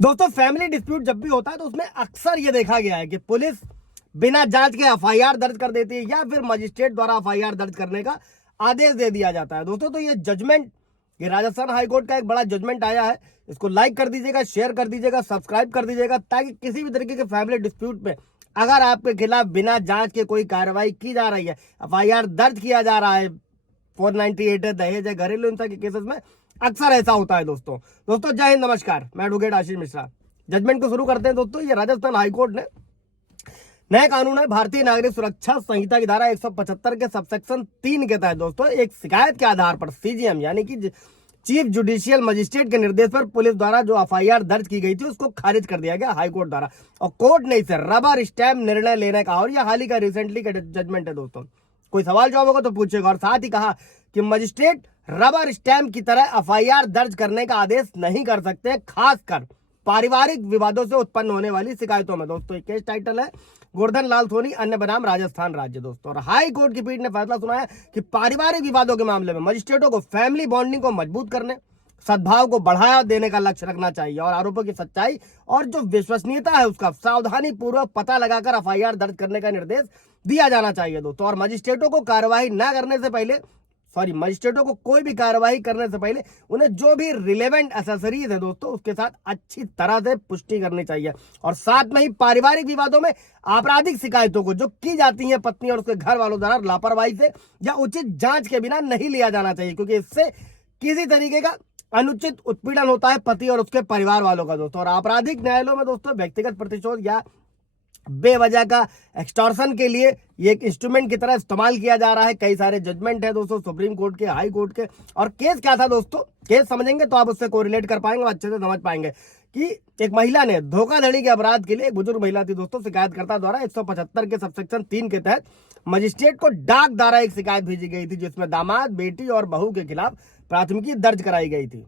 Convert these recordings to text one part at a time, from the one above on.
दोस्तों family dispute जब भी होता है तो उसमें अक्सर ये देखा गया है कि पुलिस बिना जांच के एफआईआर दर्ज कर देती है या फिर मजिस्ट्रेट द्वारा एफआईआर दर्ज करने का आदेश दे दिया जाता है। दोस्तों तो ये जजमेंट, ये राजस्थान हाईकोर्ट का एक बड़ा जजमेंट आया है। इसको लाइक कर दीजिएगा, शेयर कर दीजिएगा, सब्सक्राइब कर दीजिएगा, ताकि किसी भी तरीके के फैमिली डिस्प्यूट में अगर आपके खिलाफ बिना जांच के कोई कार्रवाई की जा रही है, एफआईआर दर्ज किया जा रहा है, 498 है, दहेज है, घरेलू हिंसा के केसेस में अक्सर ऐसा होता है। दोस्तों जय हिंद, नमस्कार, मैं एडवोकेट आशीष मिश्रा। जजमेंट को शुरू करते हैं। दोस्तों ये राजस्थान हाईकोर्ट ने नया कानून है, भारतीय नागरिक सुरक्षा संहिता की धारा 175 के सबसेक्शन 3 के तहत दोस्तों एक शिकायत के आधार पर सीजीएम यानी कि चीफ जुडिशियल मजिस्ट्रेट के निर्देश पर पुलिस द्वारा जो एफआईआर दर्ज की गई थी उसको खारिज कर दिया गया हाईकोर्ट द्वारा, और कोर्ट ने इसे रबर स्टैम्प निर्णय लेने का, और यह हाल ही का रिसेंटली का जजमेंट है। दोस्तों कोई सवाल जवाब होगा तो पूछेगा। और साथ ही कहा कि मजिस्ट्रेट रबर स्टैम्प की तरह एफआईआर दर्ज करने का आदेश नहीं कर सकते, खासकर पारिवारिक विवादों से उत्पन्न होने वाली शिकायतों में। दोस्तों केस टाइटल है गोवर्धन लाल सोनी अन्य बनाम राजस्थान राज्य। दोस्तों और हाई कोर्ट की पीठ ने फैसला सुनाया कि पारिवारिक विवादों के मामले में मजिस्ट्रेटों को फैमिली बॉन्डिंग को मजबूत करने, सद्भाव को बढ़ावा देने का लक्ष्य रखना चाहिए, और आरोपों की सच्चाई और जो विश्वसनीयता है उसका सावधानी पूर्वक पता लगाकर एफआईआर दर्ज करने का निर्देश दिया जाना चाहिए। दोस्तों और मजिस्ट्रेटों को कार्रवाई न करने से पहले मजिस्ट्रेटों को कोई भी कार्रवाई करने से पहले उन्हें जो भी रिलेवेंट एसेसरीज है दोस्तों उसके साथ अच्छी तरह से पुष्टि करनी चाहिए। और साथ में ही पारिवारिक विवादों में आपराधिक शिकायतों को जो की जाती है पत्नी और उसके घर वालों द्वारा लापरवाही से या उचित जांच के बिना नहीं लिया जाना चाहिए, क्योंकि इससे किसी तरीके का अनुचित उत्पीड़न होता है पति और उसके परिवार वालों का। दोस्तों और आपराधिक न्यायालयों में दोस्तों व्यक्तिगत प्रतिशोध या बेवजह का एक्सटॉर्शन के लिए ये एक इंस्ट्रूमेंट की तरह इस्तेमाल किया जा रहा है। कई सारे जजमेंट है दोस्तों सुप्रीम कोर्ट के, हाई कोर्ट के। और केस क्या था दोस्तों, केस समझेंगे तो आप उससे कोरिलेट कर पाएंगे और अच्छे से समझ पाएंगे कि एक महिला ने धोखाधड़ी के अपराध के लिए, एक बुजुर्ग महिला थी दोस्तों, शिकायतकर्ता द्वारा 175 के सबसेक्शन 3 के तहत मजिस्ट्रेट को डाक द्वारा एक शिकायत भेजी गई थी, जिसमें दामाद, बेटी और बहू के खिलाफ प्राथमिकी दर्ज कराई गई थी।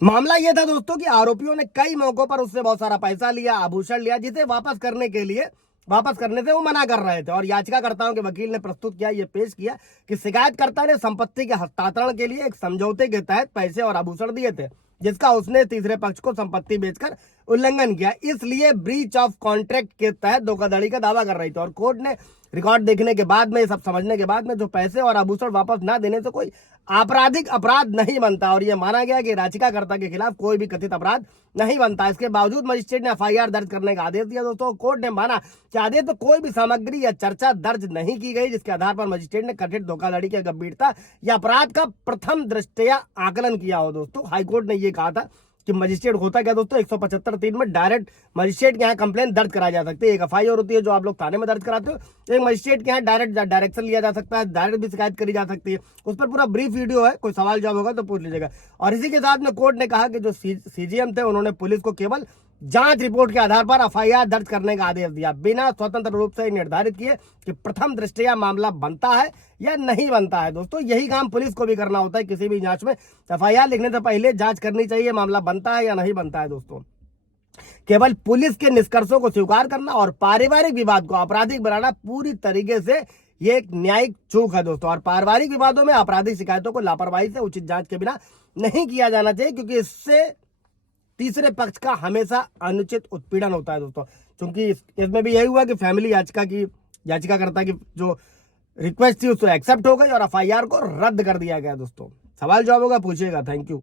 मामला यह था दोस्तों कि आरोपियों ने कई मौकों पर उससे बहुत सारा पैसा लिया, आभूषण लिया, जिसे वापस करने से वो मना कर रहे थे। और याचिकाकर्ताओं के वकील ने प्रस्तुत किया, ये पेश किया कि शिकायतकर्ता ने संपत्ति के हस्तांतरण के लिए एक समझौते के तहत पैसे और आभूषण दिए थे, जिसका उसने तीसरे पक्ष को संपत्ति बेचकर उल्लंघन किया, इसलिए ब्रीच ऑफ कॉन्ट्रैक्ट के तहत धोखाधड़ी का दावा कर रही थी। और कोर्ट ने रिकॉर्ड देखने के बाद में, सब समझने के बाद में, जो पैसे और आभूषण वापस ना देने से कोई आपराधिक अपराध नहीं बनता, और यह माना गया कि याचिकाकर्ता के खिलाफ कोई भी कथित अपराध नहीं बनता। इसके बावजूद मजिस्ट्रेट ने एफआईआर दर्ज करने का आदेश दिया। दोस्तों कोर्ट ने माना कि आदेश में कोई भी सामग्री या चर्चा दर्ज नहीं की गई जिसके आधार पर मजिस्ट्रेट ने कथित धोखाधड़ी की गंभीरता या अपराध का प्रथम दृष्टया आकलन किया हो। दोस्तों हाईकोर्ट ने यह कहा था कि मजिस्ट्रेट होता क्या दोस्तों, 175(3) में डायरेक्ट मजिस्ट्रेट के यहाँ कंप्लेंट दर्ज कराई जा सकती है। एक एफआईआर होती है जो आप लोग थाने में दर्ज कराते हो, एक मजिस्ट्रेट के यहाँ डायरेक्ट डायरेक्शन लिया जा सकता है, डायरेक्ट भी शिकायत करी जा सकती है। उस पर पूरा ब्रीफ वीडियो है, कोई सवाल जवाब होगा तो पूछ लीजिएगा। और इसी के साथ में कोर्ट ने कहा कि जो सीजीएम थे उन्होंने पुलिस को केवल जांच रिपोर्ट के आधार पर एफआईआर दर्ज करने का आदेश दिया, बिना स्वतंत्र रूप से निर्धारित किए कि प्रथम दृष्टया मामला बनता है या नहीं बनता है। दोस्तों यही काम पुलिस को भी करना होता है, किसी भी जांच में एफआईआर लिखने से पहले जांच करनी चाहिए मामला बनता है या नहीं बनता है। दोस्तों केवल पुलिस के निष्कर्षों को स्वीकार करना और पारिवारिक विवाद को आपराधिक बनाना पूरी तरीके से ये एक न्यायिक चूक है। दोस्तों और पारिवारिक विवादों में आपराधिक शिकायतों को लापरवाही से उचित जांच के बिना नहीं किया जाना चाहिए, क्योंकि इससे तीसरे पक्ष का हमेशा अनुचित उत्पीड़न होता है। दोस्तों क्योंकि इसमें भी यही हुआ कि फैमिली याचिकाकर्ता की जो रिक्वेस्ट थी उसको एक्सेप्ट हो गई और एफआईआर को रद्द कर दिया गया। दोस्तों सवाल जवाब होगा पूछिएगा। Thank you.